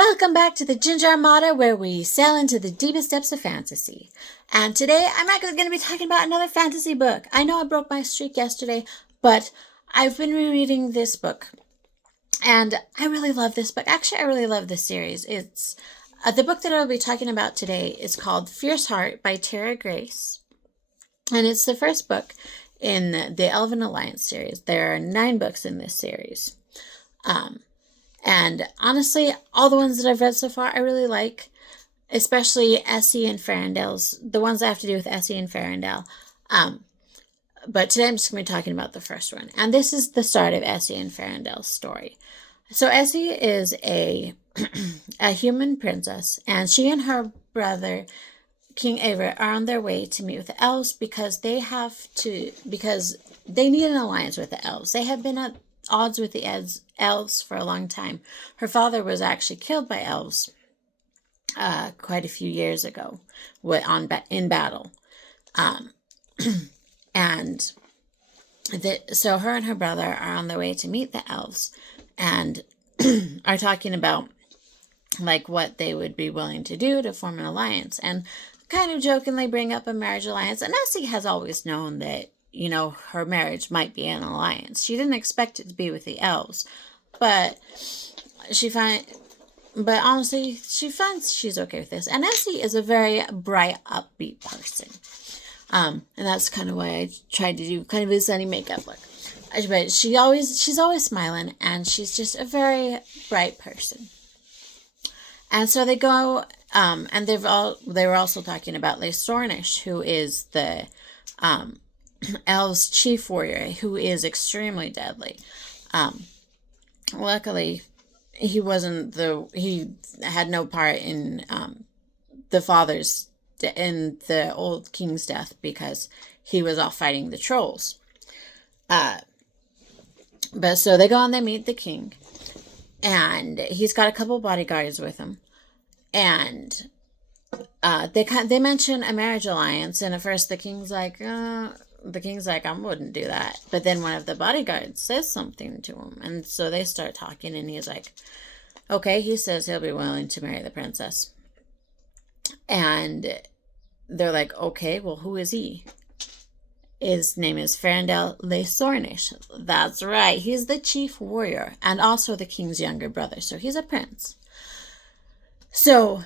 Welcome back to the Ginger Armada, where we sail into the deepest depths of fantasy. And today I'm actually going to be talking about another fantasy book. I know I broke my streak yesterday, but I've been rereading this book. And I really love this book. Actually, I really love this series. It's the book that I'll be talking about today is called Fierce Heart by Tara Grace. And it's the first book in the Elven Alliance series. There are 9 books in this series. And honestly, all the ones that I've read so far, I really like, especially Essie and Farandale's, the ones that have to do with Essie and Farandale. But today I'm just going to be talking about the first one. And this is the start of Essie and Farandale's story. So Essie is a human princess, and she and her brother, King Eivor, are on their way to meet with the elves because they need an alliance with the elves. They have been at odds with the elves for a long time. Her father was actually killed by elves quite a few years ago in battle. And so her and her brother are on their way to meet the elves and are talking about like what they would be willing to do to form an alliance, and kind of jokingly bring up a marriage alliance. And Essie has always known that, you know, her marriage might be an alliance. She didn't expect it to be with the elves, but honestly, she finds she's okay with this. And Essie is a very bright, upbeat person. And that's kind of why I tried to do kind of a sunny makeup look. But she's always smiling, and she's just a very bright person. And so they go, and they were also talking about LYSdefeu, who is the elves' chief warrior, who is extremely deadly. Luckily, he had no part in in the old king's death, because he was off fighting the trolls. But so they go and they meet the king, and he's got a couple bodyguards with him, and they mention a marriage alliance, and at first the king's like, I wouldn't do that. But then one of the bodyguards says something to him, and so they start talking, and he's like, okay, he says he'll be willing to marry the princess. And they're like, okay, well, who is he? His name is Farandale LYSdefeu. That's right, he's the chief warrior, and also the king's younger brother, so he's a prince. So,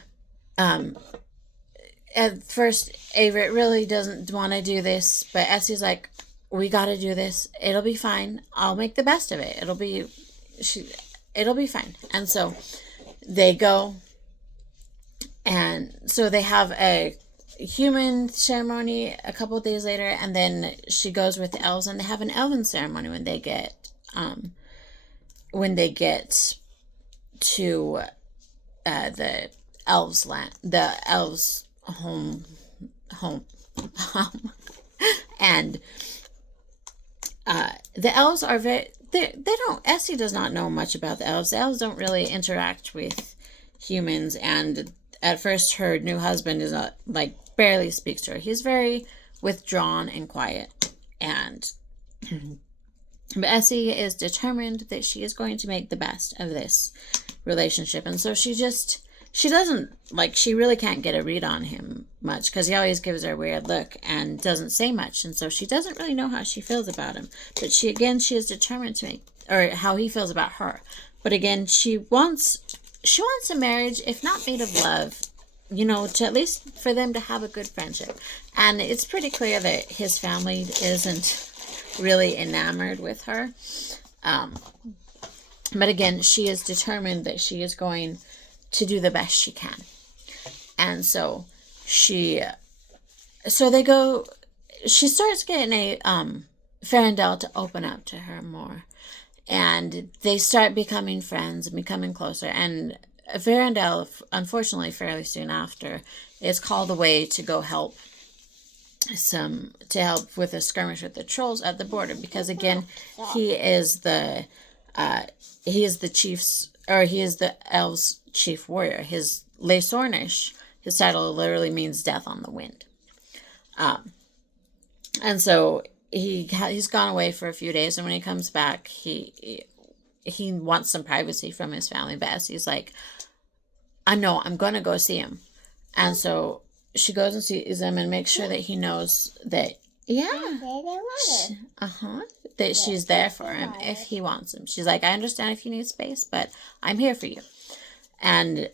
at first, Eivor really doesn't want to do this, but Essie's like, we got to do this. It'll be fine. I'll make the best of it. It'll be fine. And so they go, and so they have a human ceremony a couple of days later, and then she goes with the elves, and they have an elven ceremony when they get to the elves' land, the elves' home, and the elves are Essie does not know much about the elves. The elves don't really interact with humans, and at first her new husband is not, like, barely speaks to her. He's very withdrawn and quiet, but Essie is determined that she is going to make the best of this relationship, and so she really can't get a read on him much, because he always gives her a weird look and doesn't say much, and so she doesn't really know how she feels about him. But she is determined to or how he feels about her. But again, she wants a marriage, if not made of love, you know, to at least for them to have a good friendship. And it's pretty clear that his family isn't really enamored with her. But again, she is determined that she is going to do the best she can. And so she starts getting Farandale to open up to her more. And they start becoming friends and becoming closer. And Farandale, unfortunately, fairly soon after, is called away to go help with a skirmish with the trolls at the border, because again, he is the elves' chief warrior. His LYSdefeu, his title literally means death on the wind. And so he's gone away for a few days, and when he comes back, he wants some privacy from his family. But Essie's like, I know I'm going to go see him. And so she goes and sees him and makes sure that he knows that, yeah, that she's there for him if he wants him. She's like, I understand if you need space, but I'm here for you. And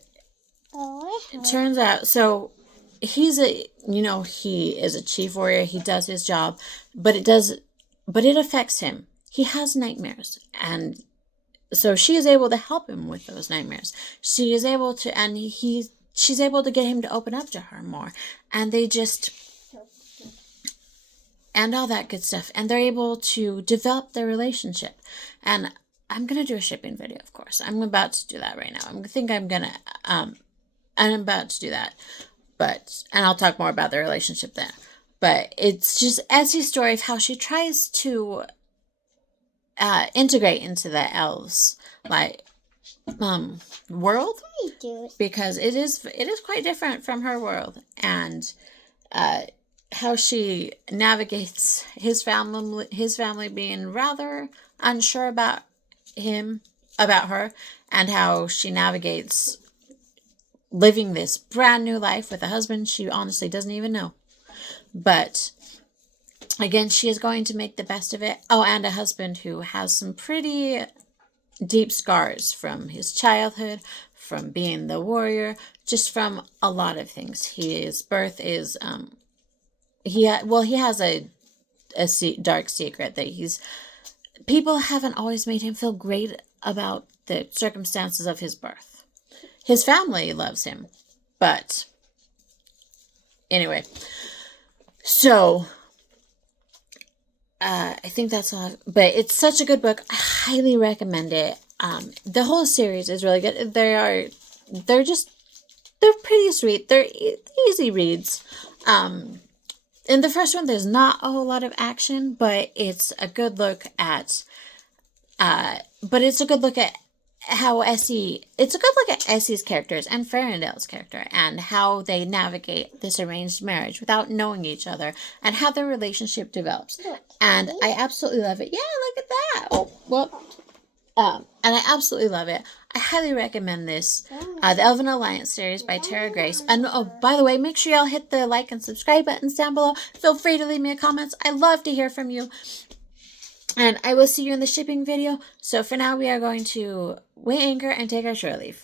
it turns out, so he is a chief warrior. He does his job, but it affects him. He has nightmares, and so she is able to help him with those nightmares. She is able to, and she's able to get him to open up to her more, and and all that good stuff, and they're able to develop their relationship. And I'm gonna do a shipping video, of course. I'm about to do that right now. I'm about to do that, and I'll talk more about their relationship then. But it's just Essie's story of how she tries to integrate into the elves world, because it is quite different from her world, and how she navigates his family being rather unsure about her, and how she navigates living this brand new life with a husband she honestly doesn't even know. But again, she is going to make the best of it. Oh, and a husband who has some pretty deep scars from his childhood, from being the warrior, just from a lot of things. His birth is he has a dark secret that people haven't always made him feel great about the circumstances of his birth. His family loves him, but anyway, so I think that's all. But it's such a good book. I highly recommend it. The whole series is really good. They're pretty sweet. They're easy reads. In the first one, there's not a whole lot of action, but it's a good look at how Essie. It's a good look at Essie's characters and Farindale's character, and how they navigate this arranged marriage without knowing each other, and how their relationship develops. And I absolutely love it. Yeah, look at that. Oh, well. And I absolutely love it. I highly recommend this. The Elven Alliance series by Tara Grace. And oh, by the way, make sure y'all hit the like and subscribe buttons down below. Feel free to leave me a comment. I love to hear from you. And I will see you in the shipping video. So for now, we are going to weigh anchor and take our shore leave.